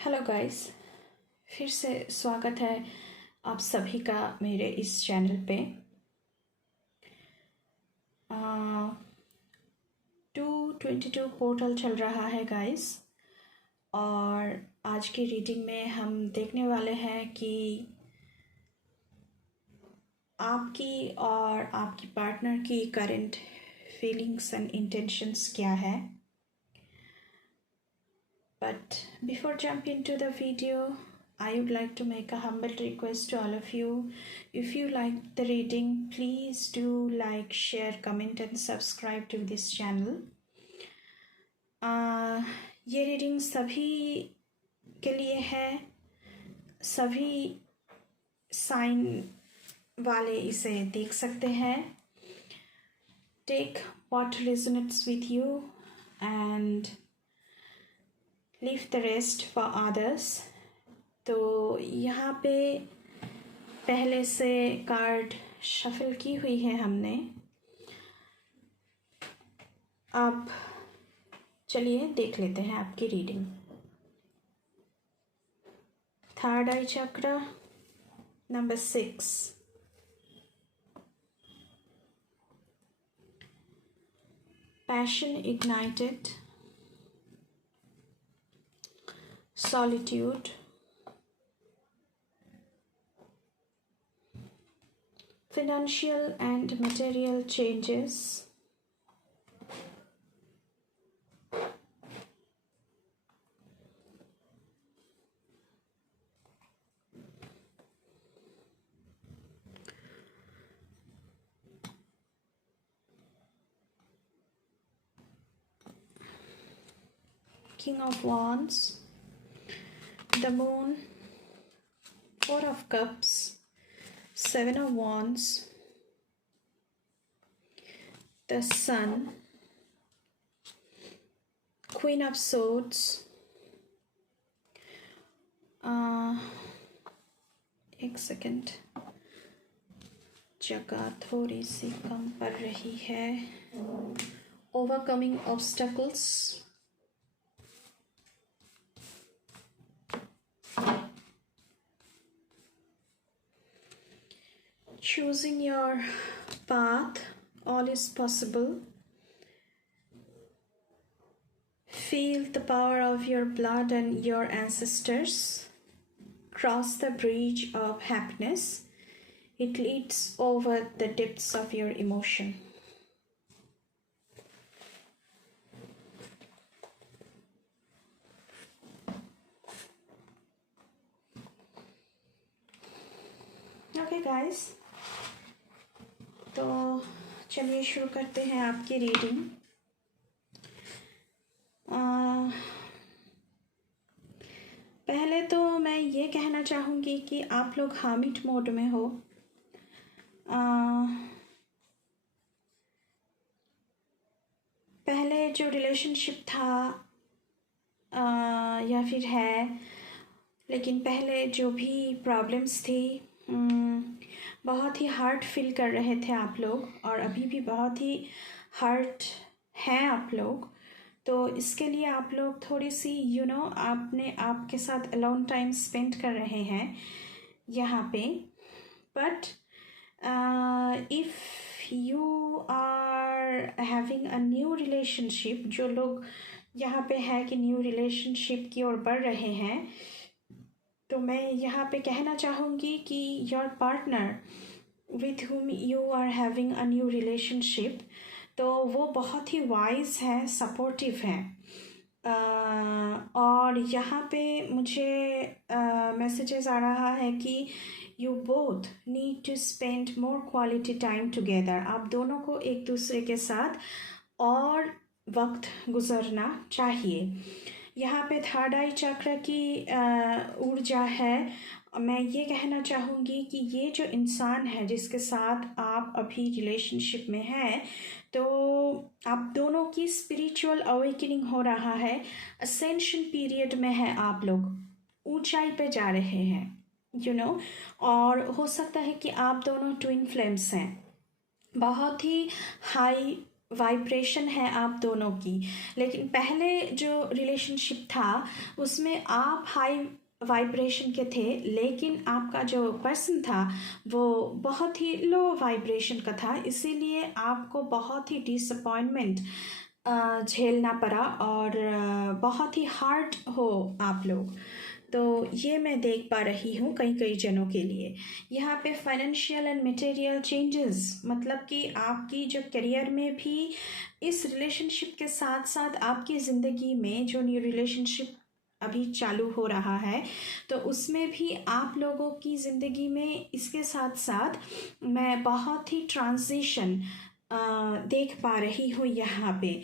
Hello guys, फिर से स्वागत है आप सभी का मेरे इस चैनल पे। 222 पोर्टल चल रहा है गाइस, और आज की रीडिंग में हम देखने वाले हैं कि आपकी और आपकी पार्टनर की करंट फीलिंग्स एंड इंटेंशंस क्या है। But before jumping into the video, I would like to make a humble request to all of you. If you like the reading, please do like, share, comment and subscribe to this channel. ये reading सभी के लिए है, सभी sign वाले इसे देख सकते हैं। Take what resonates with you and leave the rest for others. तो यहाँ पे पहले से कार्ड शफल की हुई है हमने। अब चलिए देख लेते हैं आपकी रीडिंग। थर्ड आई चक्र, number 6, passion ignited, solitude, financial and material changes, King of Wands, the Moon, 4 of Cups, 7 of Wands, the Sun, Queen of Swords, एक सेकेंड, जगह थोड़ी सी कम पड़ रही है। Overcoming obstacles, choosing your path, all is possible. Feel the power of your blood and your ancestors. Cross the bridge of happiness. It leads over the depths of your emotion. Okay guys, तो चलिए शुरू करते हैं आपकी reading. पहले तो मैं ये कहना चाहूँगी कि आप लोग हामिट मोड में हो। पहले जो रिलेशनशिप था या फिर है, लेकिन पहले जो भी प्रॉब्लम्स थी, बहुत ही हर्ट फील कर रहे थे आप लोग, और अभी भी बहुत ही हर्ट हैं आप लोग। तो इसके लिए आप लोग थोड़ी सी आपने आपके साथ अलोन टाइम स्पेंड कर रहे हैं यहाँ पे। But if you are having a new relationship, जो लोग यहाँ पे है कि न्यू रिलेशनशिप की ओर बढ़ रहे हैं, तो मैं यहाँ पे कहना चाहूँगी कि your partner with whom you are having a new relationship, तो वो बहुत ही वाइज है, सपोर्टिव है। और यहाँ पे मुझे मैसेजेस आ रहा है कि you both need to spend more quality time together. आप दोनों को एक दूसरे के साथ और वक्त गुजरना चाहिए। यहाँ पे थर्ड आई चक्र की ऊर्जा है। मैं ये कहना चाहूँगी कि ये जो इंसान है जिसके साथ आप अभी रिलेशनशिप में हैं, तो आप दोनों की स्पिरिचुअल अवेकनिंग हो रहा है। असेंशन पीरियड में है, आप लोग ऊंचाई पे जा रहे हैं और हो सकता है कि आप दोनों ट्विन फ्लेम्स हैं, बहुत ही हाई वाइब्रेशन है आप दोनों की। लेकिन पहले जो रिलेशनशिप था उसमें आप हाई वाइब्रेशन के थे, लेकिन आपका जो पर्सन था वो बहुत ही लो वाइब्रेशन का था, इसीलिए आपको बहुत ही डिसअपॉइंटमेंट झेलना पड़ा और बहुत ही हार्ड हो आप लोग। तो ये मैं देख पा रही हूँ कई कई जनों के लिए। यहाँ पे फाइनेंशियल एंड मटेरियल चेंजेस, मतलब कि आपकी जो करियर में भी इस रिलेशनशिप के साथ साथ आपकी ज़िंदगी में जो न्यू रिलेशनशिप अभी चालू हो रहा है तो उसमें भी आप लोगों की ज़िंदगी में इसके साथ साथ मैं बहुत ही ट्रांजिशन देख पा रही हूँ यहाँ पे।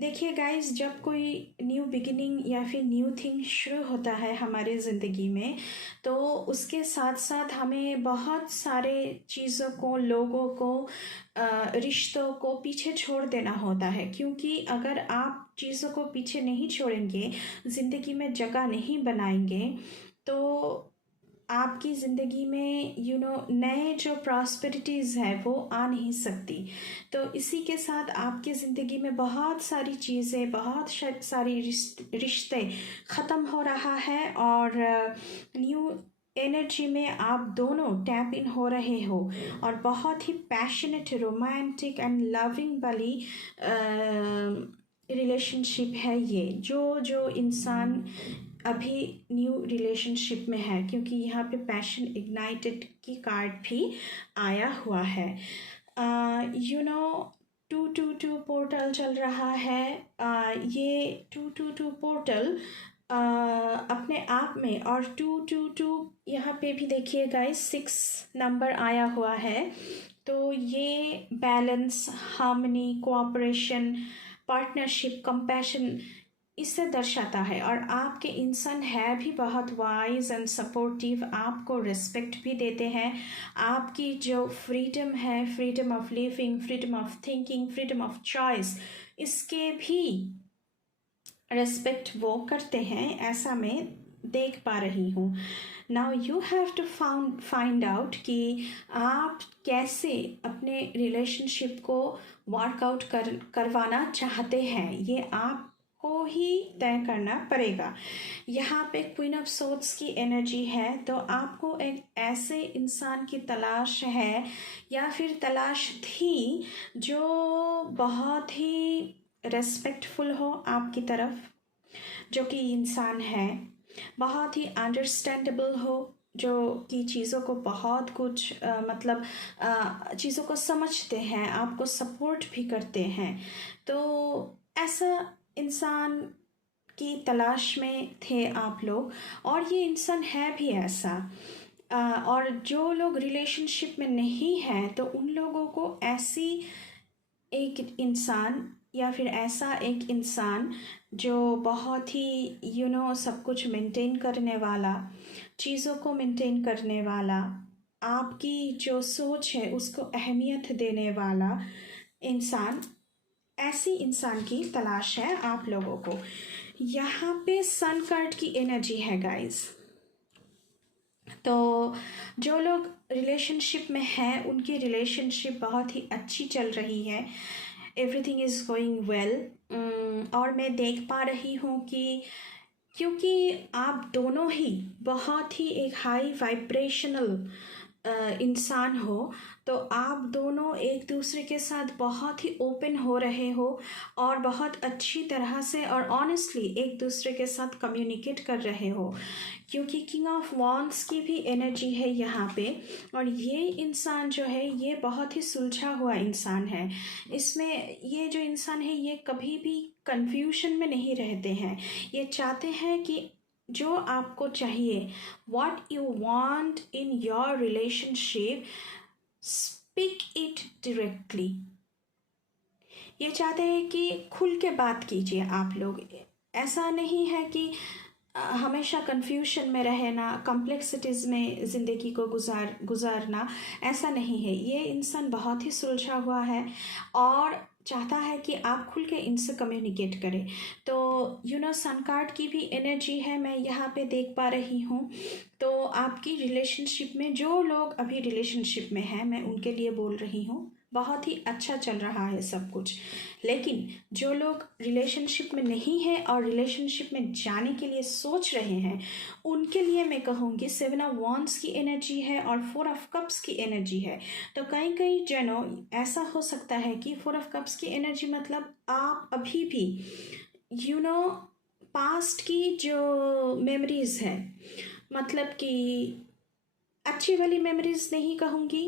देखिए गाइस, जब कोई न्यू बिगिनिंग या फिर न्यू थिंग शुरू होता है हमारे ज़िंदगी में तो उसके साथ साथ हमें बहुत सारे चीज़ों को, लोगों को, रिश्तों को पीछे छोड़ देना होता है, क्योंकि अगर आप चीज़ों को पीछे नहीं छोड़ेंगे, ज़िंदगी में जगह नहीं बनाएंगे तो आपकी ज़िंदगी में नए जो प्रॉस्पेरिटीज़ है वो आ नहीं सकती। तो इसी के साथ आपकी ज़िंदगी में बहुत सारी चीज़ें, बहुत सारी रिश्ते ख़त्म हो रहा है और न्यू एनर्जी में आप दोनों टैप इन हो रहे हो और बहुत ही पैशनेट, रोमांटिक एंड लविंग वाली रिलेशनशिप है ये। जो इंसान अभी न्यू रिलेशनशिप में है, क्योंकि यहाँ पे पैशन इग्नाइटेड की कार्ड भी आया हुआ है। 222 पोर्टल चल रहा है। ये 222 पोर्टल अपने आप में, और 222 यहाँ पे भी देखिए गाइस 6 नंबर आया हुआ है, तो ये balance, harmony, cooperation, partnership, compassion इसे दर्शाता है। और आपके इंसान है भी बहुत वाइज एंड सपोर्टिव, आपको रिस्पेक्ट भी देते हैं। आपकी जो फ्रीडम है, freedom of living, freedom of thinking, freedom of choice, इसके भी रिस्पेक्ट वो करते हैं, ऐसा मैं देख पा रही हूँ। Now you have to find out कि आप कैसे अपने रिलेशनशिप को वर्कआउट करवाना चाहते हैं, ये आप को ही तय करना पड़ेगा। यहाँ पे क्वीन ऑफ सोर्ड्स की एनर्जी है, तो आपको एक ऐसे इंसान की तलाश है या फिर तलाश थी जो बहुत ही रेस्पेक्टफुल हो आपकी तरफ, जो कि इंसान है बहुत ही अंडरस्टैंडेबल हो, जो कि चीज़ों को बहुत कुछ मतलब चीज़ों को समझते हैं, आपको सपोर्ट भी करते हैं। तो ऐसा इंसान की तलाश में थे आप लोग, और ये इंसान है भी ऐसा। और जो लोग रिलेशनशिप में नहीं हैं तो उन लोगों को ऐसी एक इंसान या फिर ऐसा एक इंसान जो बहुत ही सब कुछ मेंटेन करने वाला, चीज़ों को मेंटेन करने वाला, आपकी जो सोच है उसको अहमियत देने वाला इंसान, ऐसी इंसान की तलाश है आप लोगों को। यहाँ पे सन कार्ड की एनर्जी है गाइस। तो जो लोग रिलेशनशिप में हैं उनकी रिलेशनशिप बहुत ही अच्छी चल रही है, एवरीथिंग इज़ गोइंग वेल। और मैं देख पा रही हूँ कि क्योंकि आप दोनों ही बहुत ही एक हाई वाइब्रेशनल इंसान हो, तो आप दोनों एक दूसरे के साथ बहुत ही ओपन हो रहे हो और बहुत अच्छी तरह से और ऑनेस्टली एक दूसरे के साथ कम्युनिकेट कर रहे हो, क्योंकि किंग ऑफ वॉन्ड्स की भी एनर्जी है यहाँ पे। और ये इंसान जो है ये बहुत ही सुलझा हुआ इंसान है। इसमें ये जो इंसान है ये कभी भी कंफ्यूजन में नहीं रहते हैं, ये चाहते हैं कि जो आपको चाहिए, what you want in your relationship, speak it directly। ये चाहते हैं कि खुल के बात कीजिए आप लोग। ऐसा नहीं है कि हमेशा कंफ्यूजन में रहना, कॉम्प्लेक्सिटीज़ में ज़िंदगी को गुजारना, ऐसा नहीं है। ये इंसान बहुत ही सुलझा हुआ है और चाहता है कि आप खुल के इनसे कम्युनिकेट करें। तो सन कार्ड की भी एनर्जी है, मैं यहाँ पे देख पा रही हूँ। तो आपकी रिलेशनशिप में जो लोग अभी रिलेशनशिप में हैं, मैं उनके लिए बोल रही हूँ, बहुत ही अच्छा चल रहा है सब कुछ। लेकिन जो लोग रिलेशनशिप में नहीं है और रिलेशनशिप में जाने के लिए सोच रहे हैं, उनके लिए मैं कहूँगी 7 ऑफ वॉन्ड्स की एनर्जी है और 4 ऑफ कप्स की एनर्जी है। तो कई कई जनों ऐसा हो सकता है कि 4 ऑफ कप्स की एनर्जी मतलब आप अभी भी पास्ट की जो मेमोरीज है, मतलब कि अच्छी वाली मेमोरीज नहीं कहूँगी,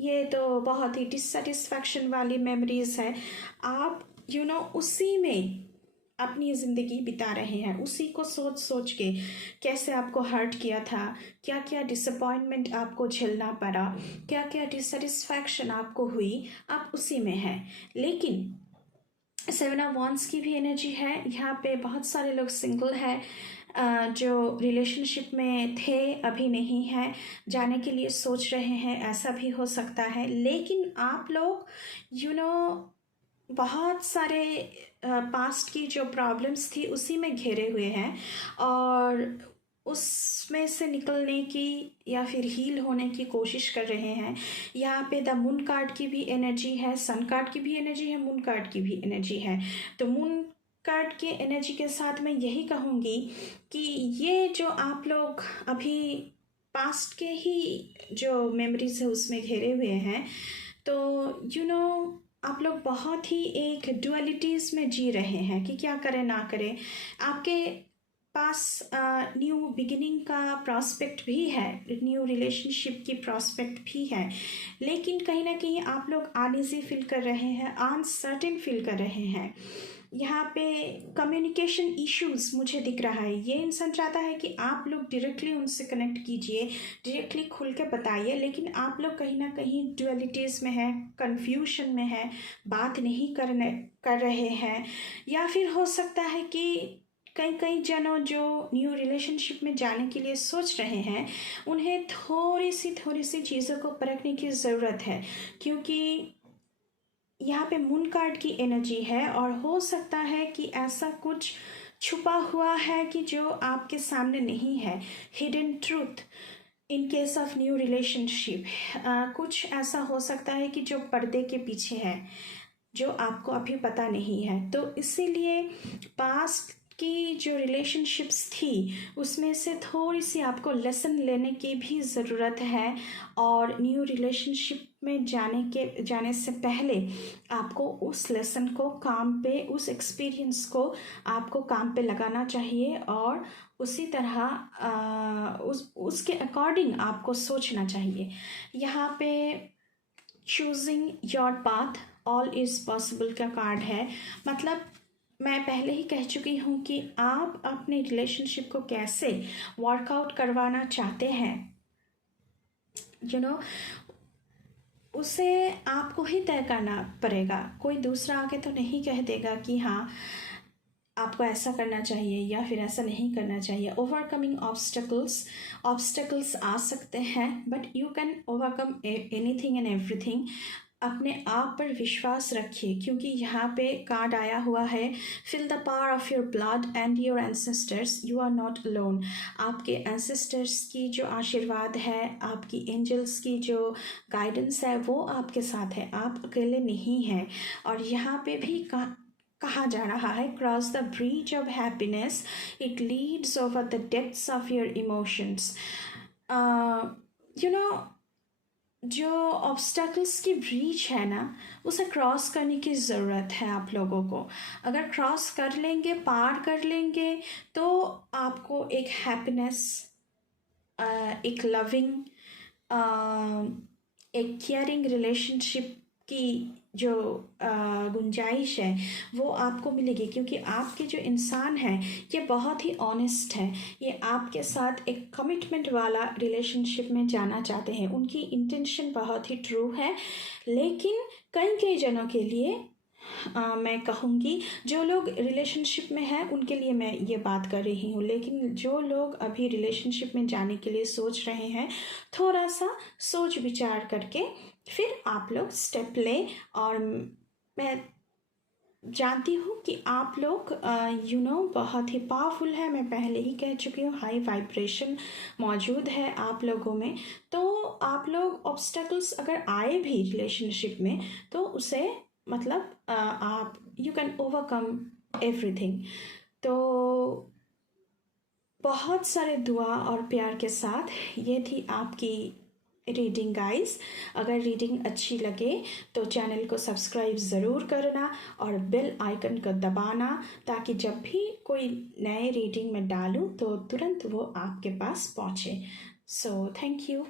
ये तो बहुत ही डिससेटिस्फैक्शन वाली मेमोरीज है। आप उसी में अपनी ज़िंदगी बिता रहे हैं, उसी को सोच सोच के कैसे आपको हर्ट किया था, क्या क्या डिसअपॉइंटमेंट आपको झेलना पड़ा, क्या क्या डिससेटिस्फैक्शन आपको हुई, आप उसी में हैं। लेकिन 7 ऑफ वॉन्ड्स की भी एनर्जी है। यहाँ पे बहुत सारे लोग सिंगल हैं, जो रिलेशनशिप में थे अभी नहीं है, जाने के लिए सोच रहे हैं, ऐसा भी हो सकता है। लेकिन आप लोग बहुत सारे पास्ट की जो प्रॉब्लम्स थी उसी में घिरे हुए हैं और उसमें से निकलने की या फिर हील होने की कोशिश कर रहे हैं। यहाँ पे द मून कार्ड की भी एनर्जी है, सन कार्ड की भी एनर्जी है, मून कार्ड की भी एनर्जी है। तो मून कार्ड के एनर्जी के साथ मैं यही कहूँगी कि ये जो आप लोग अभी पास्ट के ही जो मेमोरीज है उसमें घिरे हुए हैं, तो आप लोग बहुत ही एक डुअलिटीज़ में जी रहे हैं कि क्या करें ना करें। आपके पास न्यू बिगिनिंग का प्रॉस्पेक्ट भी है, न्यू रिलेशनशिप की प्रॉस्पेक्ट भी है, लेकिन कहीं ना कहीं आप लोग अनईजी फील कर रहे हैं, अनसर्टेन फील कर रहे हैं। यहाँ पे कम्युनिकेशन इश्यूज मुझे दिख रहा है। ये इंसान चाहता है कि आप लोग डायरेक्टली उनसे कनेक्ट कीजिए, डायरेक्टली खुल के बताइए, लेकिन आप लोग कहीं ना कहीं डुअलिटीज़ में है, कन्फ्यूजन में है, बात नहीं कर रहे हैं। या फिर हो सकता है कि कई जनों जो न्यू रिलेशनशिप में जाने के लिए सोच रहे हैं, उन्हें थोड़ी सी चीज़ों को परखने की ज़रूरत है, क्योंकि यहाँ पे मून कार्ड की एनर्जी है और हो सकता है कि ऐसा कुछ छुपा हुआ है कि जो आपके सामने नहीं है, hidden truth in case of new relationship. कुछ ऐसा हो सकता है कि जो पर्दे के पीछे है, जो आपको अभी पता नहीं है। तो इसीलिए पास्ट की जो रिलेशनशिप्स थी उसमें से थोड़ी सी आपको लेसन लेने की भी ज़रूरत है, और न्यू रिलेशनशिप में जाने से पहले आपको उस लेसन को काम पे, उस एक्सपीरियंस को आपको काम पे लगाना चाहिए और उसी तरह उसके अकॉर्डिंग आपको सोचना चाहिए। यहाँ पे choosing your path, all is possible का कार्ड है। मतलब मैं पहले ही कह चुकी हूँ कि आप अपने रिलेशनशिप को कैसे वर्कआउट करवाना चाहते हैं, उसे आपको ही तय करना पड़ेगा। कोई दूसरा आके तो नहीं कह देगा कि हाँ आपको ऐसा करना चाहिए या फिर ऐसा नहीं करना चाहिए। ओवरकमिंग ऑब्स्टेकल्स आ सकते हैं, but you can overcome anything and everything. अपने आप पर विश्वास रखिए, क्योंकि यहाँ पे कार्ड आया हुआ है, feel the power of your blood and your ancestors, you are not alone. आपके एंसेस्टर्स की जो आशीर्वाद है, आपकी एंजल्स की जो गाइडेंस है, वो आपके साथ है, आप अकेले नहीं हैं। और यहाँ पे भी कहा जा रहा है, cross the bridge of happiness, it leads over the depths of your emotions. जो ऑब्स्टैकल्स की ब्रीच है ना, उसे क्रॉस करने की ज़रूरत है आप लोगों को। अगर क्रॉस कर लेंगे, पार कर लेंगे, तो आपको एक हैप्पीनेस, एक लविंग, एक केयरिंग रिलेशनशिप की जो गुंजाइश है वो आपको मिलेगी, क्योंकि आपके जो इंसान हैं ये बहुत ही ऑनेस्ट है, ये आपके साथ एक कमिटमेंट वाला रिलेशनशिप में जाना चाहते हैं, उनकी इंटेंशन बहुत ही ट्रू है। लेकिन कई जनों के लिए मैं कहूँगी, जो लोग रिलेशनशिप में हैं उनके लिए मैं ये बात कर रही हूँ, लेकिन जो लोग अभी रिलेशनशिप में जाने के लिए सोच रहे हैं, थोड़ा सा सोच विचार करके फिर आप लोग स्टेप लें। और मैं जानती हूँ कि आप लोग बहुत ही पावरफुल है। मैं पहले ही कह चुकी हूँ, हाई वाइब्रेशन मौजूद है आप लोगों में। तो आप लोग ऑब्स्टेकल्स अगर आए भी रिलेशनशिप में, तो उसे मतलब आप यू कैन ओवरकम एवरीथिंग। तो बहुत सारे दुआ और प्यार के साथ ये थी आपकी रीडिंग गाइस। अगर रीडिंग अच्छी लगे तो चैनल को सब्सक्राइब ज़रूर करना और बेल आइकन को दबाना, ताकि जब भी कोई नए रीडिंग में डालूं तो तुरंत वो आपके पास पहुंचे। So thank you.